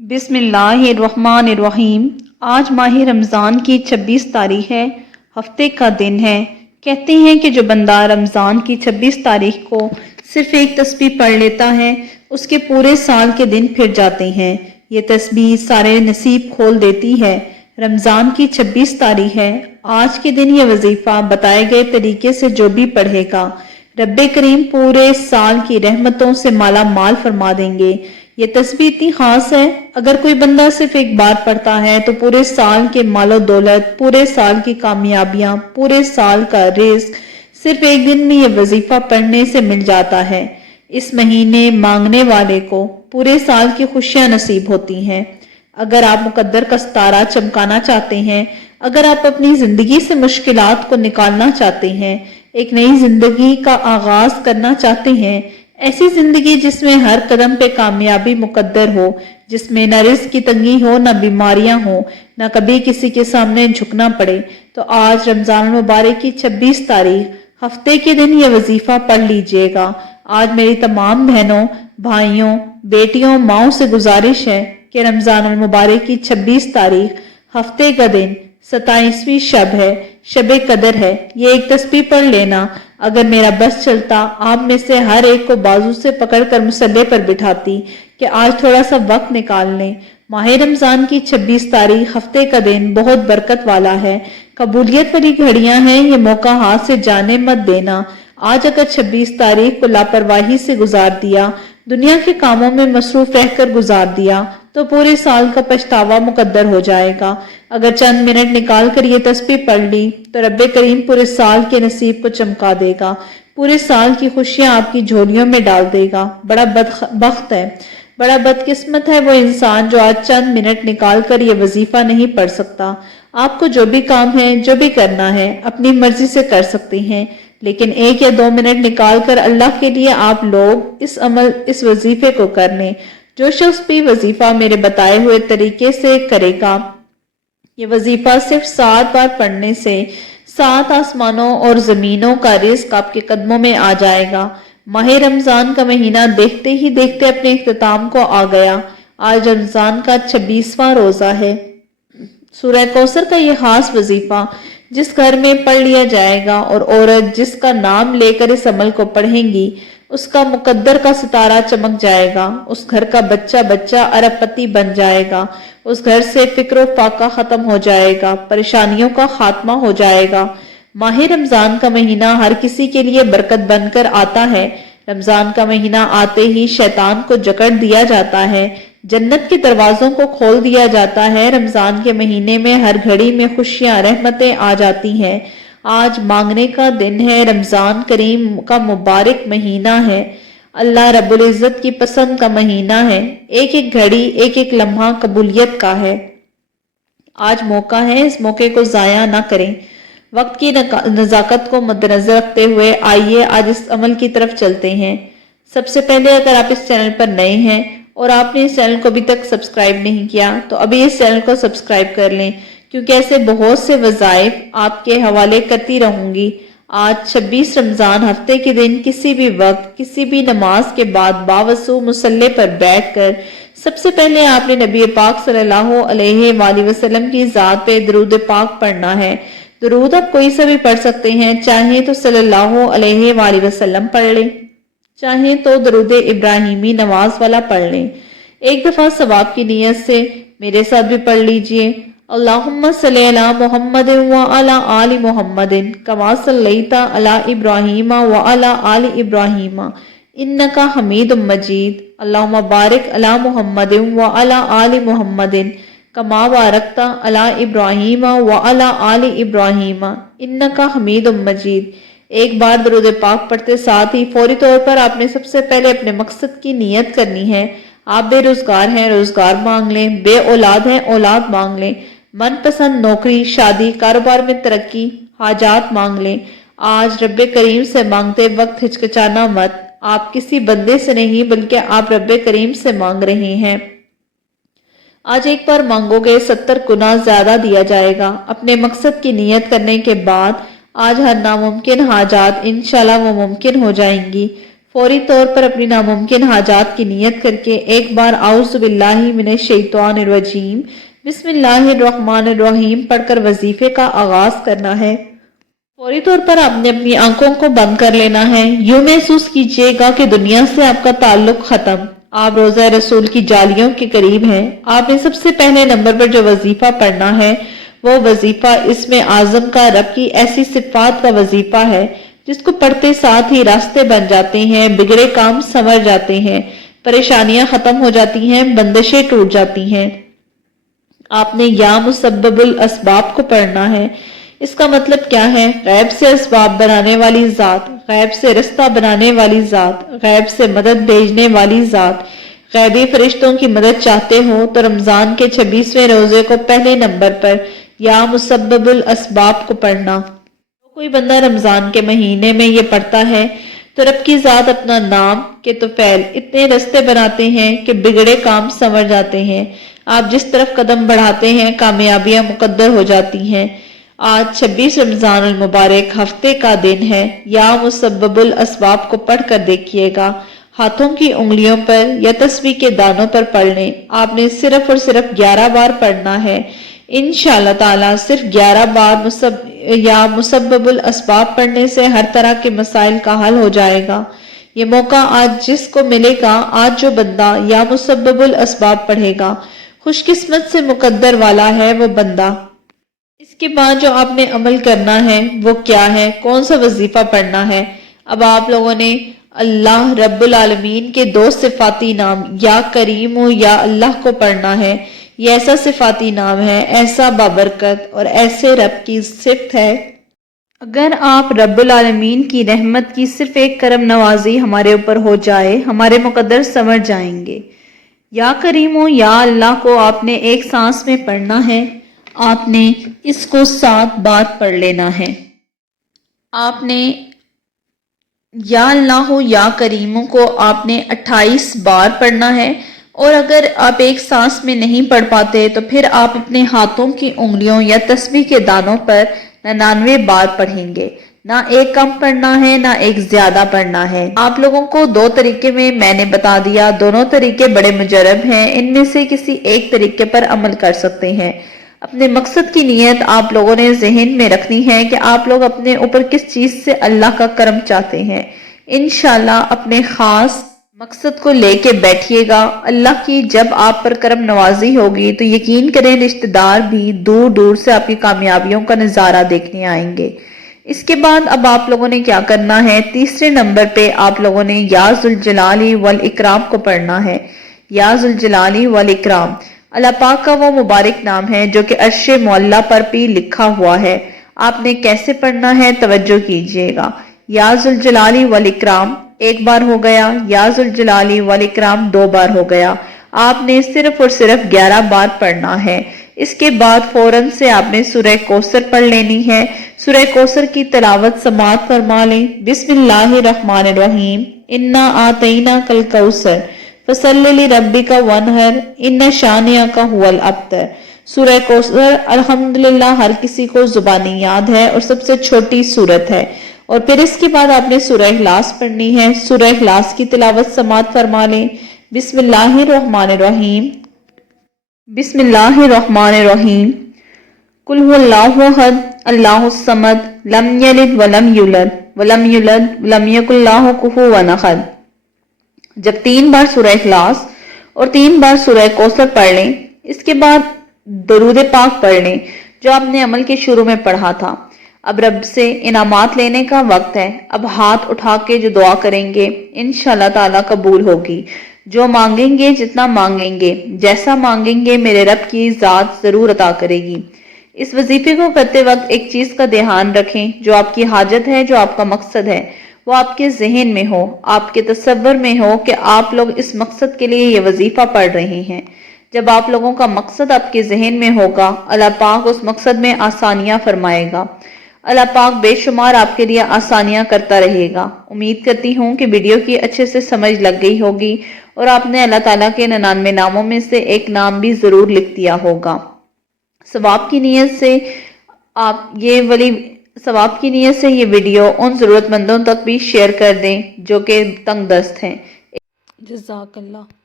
बिस्मिल्लाहिर्रहमानिर्रहीम। आज माह रमज़ान की 26 तारीख है, हफ्ते का दिन है। कहते हैं कि जो बंदा रमज़ान की 26 तारीख को सिर्फ एक तस्बीह पढ़ लेता है, उसके पूरे साल के दिन फिर जाते हैं। ये तस्बीह सारे नसीब खोल देती है। रमज़ान की 26 तारीख है। आज के दिन ये वजीफा बताए गए तरीके से जो भी पढ़ेगा, रब्बे करीम पूरे साल की रहमतों से माला माल फरमा देंगे। ये तस्बीह इतनी खास है, अगर कोई बंदा सिर्फ एक बार पढ़ता है तो पूरे साल के मालो दौलत, पूरे साल की कामयाबियां, पूरे साल का रिस्क सिर्फ एक दिन में ये वजीफा पढ़ने से मिल जाता है। इस महीने मांगने वाले को पूरे साल की खुशियां नसीब होती हैं। अगर आप मुकद्दर का सितारा चमकाना चाहते हैं, अगर आप अपनी जिंदगी से मुश्किलात को निकालना चाहते हैं, एक नई जिंदगी का आगाज करना चाहते हैं, ऐसी जिंदगी जिसमें हर कदम पे कामयाबी मुकद्दर हो, जिसमें न रिस्क की तंगी हो, न बीमारियां हो, न कभी किसी के सामने झुकना पड़े, तो आज रमजान मुबारक की 26 तारीख हफ्ते के दिन ये वजीफा पढ़ लीजिएगा। आज मेरी तमाम बहनों, भाइयों, बेटियों, माओं से गुजारिश है कि रमजान मुबारक की 26 तारीख हफ्ते का दिन 27वीं शब है, शबे कदर है। ये एक तस्बीह पढ़ लेना। अगर मेरा बस चलता, आप में से हर एक को बाजू से पकड़कर मुसल्ले पर बिठाती कि आज थोड़ा सा वक्त निकाल लें। माह रमजान की 26 तारीख हफ्ते का दिन बहुत बरकत वाला है, कबूलियत वाली घड़ियां हैं, ये मौका हाथ से जाने मत देना। आज अगर 26 तारीख को लापरवाही से गुजार दिया, दुनिया के कामों में मसरूफ रहकर गुजार दिया, तो पूरे साल का पछतावा मुकद्दर हो जाएगा। अगर चंद मिनट निकाल कर ये तस्बीह पढ़ ली तो रब्बे करीम पूरे साल के नसीब को चमका देगा, पूरे साल की खुशियां आपकी झोलियों में डाल देगा। बड़ा बदबख्त है, बड़ा बदकिस्मत है वो इंसान जो आज चंद मिनट निकाल कर ये वजीफा नहीं पढ़ सकता। आपको जो भी काम है, जो भी करना है, अपनी मर्जी से कर सकते हैं, लेकिन 1 या 2 मिनट निकाल कर अल्लाह के लिए आप लोग इस वजीफे को कर लें। जो शख्स भी वजीफा मेरे बताए हुए तरीके से करेगा, ये वजीफा सिर्फ 7 बार पढ़ने से 7 आसमानों और जमीनों का रिस्क आपके कदमों में आ जाएगा। माह रमजान का महीना देखते ही देखते अपने इख्तिताम को आ गया। आज रमजान का 26वां रोजा है। सूरह कौसर का ये खास वजीफा जिस घर में पढ़ लिया जाएगा और औरत जिसका नाम लेकर इस अमल को पढ़ेंगी, उसका मुकद्दर का सितारा चमक जाएगा। उस घर का बच्चा बच्चा अरबपति बन जाएगा। उस घर से फिक्र फाका खत्म हो जाएगा, परेशानियों का खात्मा हो जाएगा। माह रमजान का महीना हर किसी के लिए बरकत बनकर आता है। रमजान का महीना आते ही शैतान को जकड़ दिया जाता है, जन्नत के दरवाजों को खोल दिया जाता है। रमजान के महीने में हर घड़ी में खुशियां, रहमतें आ जाती हैं। आज मांगने का दिन है, रमजान करीम का मुबारक महीना है, अल्लाह रब्बुल इज्जत की पसंद का महीना है। एक एक घड़ी, एक एक लम्हा कबूलियत का है। आज मौका है, इस मौके को जाया ना करें। वक्त की नजाकत को मद्देनजर रखते हुए आइए आज इस अमल की तरफ चलते हैं। सबसे पहले अगर आप इस चैनल पर नए हैं और आपने इस चैनल को अभी तक सब्सक्राइब नहीं किया, तो अभी इस चैनल को सब्सक्राइब कर लें, क्योंकि ऐसे बहुत से वज़ाइफ आपके हवाले करती रहूंगी। आज 26 रमजान हफ्ते के दिन किसी भी वक्त, किसी भी नमाज के बाद बावसू मुसल्ले पर बैठकर सबसे पहले आपने नबी पाक सल्लल्लाहु अलैहि वसल्लम की जात पे दरूद पाक पढ़ना है। दरूद आप कोई सा भी पढ़ सकते हैं, चाहे तो सल्लल्लाहु अलैहि वसल्लम पढ़ लें, चाहे तो दरूद इब्राहिमी नवाज वाला पढ़ लें। एक दफा सवाब की नीयत से मेरे साथ भी पढ़ लीजिए। अल्लाहुम्मा सल्ली अला मुहम्मदिन व अला आलि मुहम्मदिन कमा सल्लैता अला इब्राहीम व अला आलि इब्राहीम इन्नका हमीदुम मजीद। अल्लाहुम्मा बारिक अला मुहम्मदिन व अला आलि मुहम्मदिन कमा बारकता अला इब्राहीम व अला आलि इब्राहीम इन्नका हमीदुम मजीद। एक बार दरूद पाक पढ़ते साथ ही फौरी तौर पर आपने सबसे पहले अपने मकसद की नियत करनी है। आप बेरोजगार हैं, रोजगार मांग लें, बे औलाद हैं, औलाद मांग लें, मनपसंद नौकरी, शादी, कारोबार में तरक्की, हाजात मांग लें। आज रब्बे करीम से मांगते वक्त हिचकिचाना मत। आप किसी बंदे से नहीं बल्कि आप रब्बे करीम से मांग रहे हैं। आज एक बार मांगोगे 70 गुना ज्यादा दिया जाएगा। अपने मकसद की नियत करने के बाद आज हर नामुमकिन हाजात इंशाल्लाह वो मुमकिन हो जाएंगी। फौरी तौर पर अपनी नामुमकिन हाजात की नीयत करके एक बार आउज़ु बिल्लाहि मिनश शैतानिर रजीम बिस्मिल्लाहिर्रहमानिर्रहीम पढ़कर वजीफे का आगाज करना है। फौरी तौर पर आपने अपनी आंखों को बंद कर लेना है। यूं महसूस कीजिएगा कि दुनिया से आपका ताल्लुक खत्म, आप रोजा रसूल की जालियों के करीब हैं। आपने सबसे पहले नंबर पर जो वजीफा पढ़ना है वो वजीफा इसमें आजम का रब की ऐसी सिफात का वजीफा है जिसको पढ़ते साथ ही रास्ते बन जाते हैं, बिगड़े काम संवर जाते हैं, परेशानियां खत्म हो जाती हैं, बंदिशें टूट जाती हैं। आपने या मुसब्बबुल असबाब को पढ़ना है। इसका मतलब क्या है? गैब से असबाब बनाने वाली जात, गैब से रास्ता बनाने वाली जात, गैब से मदद भेजने वाली जात। गैबी फरिश्तों की मदद चाहते हो तो रमजान के 26वें रोजे को पहले नंबर पर या मुसब्बबुल असबाब को पढ़ना। कोई बंदा रमजान के महीने में ये पढ़ता है तो रब की जात अपना नाम के तुफैल इतने रास्ते बनाते हैं कि बिगड़े काम संवर जाते हैं। आप जिस तरफ कदम बढ़ाते हैं कामयाबियां मुकद्दर हो जाती हैं। आज 26 रमजान अल मुबारक हफ्ते का दिन है। या मुसब्बबुल असबाब को पढ़ कर देखिएगा। हाथों की उंगलियों पर या तस्बीह के दानों पर पढ़ लें। आपने सिर्फ और सिर्फ 11 बार पढ़ना है। इंशाअल्लाह ताला सिर्फ 11 बार या मुसब्बबुल असबाब पढ़ने से हर तरह के मसाइल का हल हो जाएगा। ये मौका आज जिसको मिलेगा, आज जो बंदा या मुसब्बबुल असबाब पढ़ेगा खुशकिस्मत से मुकद्दर वाला है वो बंदा। इसके बाद जो आपने अमल करना है वो क्या है, कौन सा वजीफा पढ़ना है? अब आप लोगों ने अल्लाह रब्बुल आलमीन के 2 सिफाती नाम या करीम या अल्लाह को पढ़ना है। ये ऐसा सिफाती नाम है, ऐसा बाबरकत और ऐसे रब की सिफत है। अगर आप रब्बुल आलमीन की रहमत की सिर्फ एक करम नवाजी हमारे ऊपर हो जाए, हमारे मुकद्दर संवर जाएंगे। या करीम या अल्लाह को आपने एक सांस में पढ़ना है। आपने इसको 7 बार पढ़ लेना है। आपने या अल्लाह या करीमों को आपने 28 बार पढ़ना है। और अगर आप एक सांस में नहीं पढ़ पाते तो फिर आप अपने हाथों की उंगलियों या तस्बीह के दानों पर 99 बार पढ़ेंगे। ना एक कम पढ़ना है ना एक ज्यादा पढ़ना है। आप लोगों को 2 तरीके में मैंने बता दिया, दोनों तरीके बड़े मुजरब हैं। इनमें से किसी एक तरीके पर अमल कर सकते हैं। अपने मकसद की नीयत आप लोगों ने जहन में रखनी है कि आप लोग अपने ऊपर किस चीज से अल्लाह का करम चाहते हैं। इंशाल्लाह अपने खास मकसद को लेके बैठिएगा। अल्लाह की जब आप पर करम नवाजी होगी तो यकीन करें रिश्तेदार भी दूर दूर से आपकी कामयाबियों का नजारा देखने आएंगे। इसके बाद अब आप लोगों ने क्या करना है? तीसरे नंबर पे आप लोगों ने या जुल जलाली वल इकराम को पढ़ना है। या जुल जलाली वल इकराम अल्लाह पाक का वो मुबारक नाम है जो कि अर्श मौला पर भी लिखा हुआ है। आपने कैसे पढ़ना है तवज्जो कीजिएगा। या जुल जलाली वल इकराम 1 बार हो गया, या जुल जलाली वल इकराम 2 बार हो गया। आपने सिर्फ और सिर्फ 11 बार पढ़ना है। इसके बाद फौरन से आपने सूरह कौसर पढ़ लेनी है। सूरह कौसर की तिलावत समाअत फरमा लें। बिस्मिल्लाहिर्रहमानिर्रहीम इन्ना आतईना कल कौसर फसल्लि लिरब्बिका वनहर इन्ना शानिअका हुवल अब्तर। सूरह कौसर अल्हम्दुलिल्लाह हर किसी को जुबानी याद है और सबसे छोटी सूरत है। और फिर इसके बाद आपने सूरह इखलास पढ़नी है। सूरह इखलास की तिलावत समाअत फरमा लें। बिस्मिल्लाहिर्रहमानिर्रहीम बिस्मिल्लाहिर्रहमानिर्रहीम कुल हुवल्लाहु अहद अल्लाहुस समद लम यलिद वलम यूलद वलम यूलद वलम यकुल लहू कुफुवन अहद। जब 3 बार सूरह इखलास और 3 बार सूरह कौसर पढ़ लें, इसके बाद दरूद पाक पढ़ लें जो आपने अमल के शुरू में पढ़ा था। अब रब से इनामात लेने का वक्त है। अब हाथ उठा के जो दुआ करेंगे इंशाअल्लाह ताला कबूल होगी। जो मांगेंगे, जितना मांगेंगे, जैसा मांगेंगे मेरे रब की जात जरूर अता करेगी। इस वजीफे को करते वक्त एक चीज का ध्यान रखें, जो आपकी हाजत है, जो आपका मकसद है, वो आपके जहन में हो, आपके तसव्वुर में हो कि आप लोग इस मकसद के लिए ये वजीफा पढ़ रहे हैं। जब आप लोगों का मकसद आपके जहन में होगा, अल्लाह पाक उस मकसद में आसानियां फरमाएगा। अल्लाह पाक बेशुमार आपके लिए आसानियां करता रहेगा। उम्मीद करती हूँ कि वीडियो की अच्छे से समझ लग गई होगी और आपने अल्लाह ताला के 99 नामों में से एक नाम भी जरूर लिख दिया होगा। सवाब की नीयत से आप ये वाली ثواب کی نیت سے یہ ویڈیو ان ضرورت مندوں تک بھی شیئر کر دیں جو کہ تنگ دست ہیں۔ جزاک اللہ۔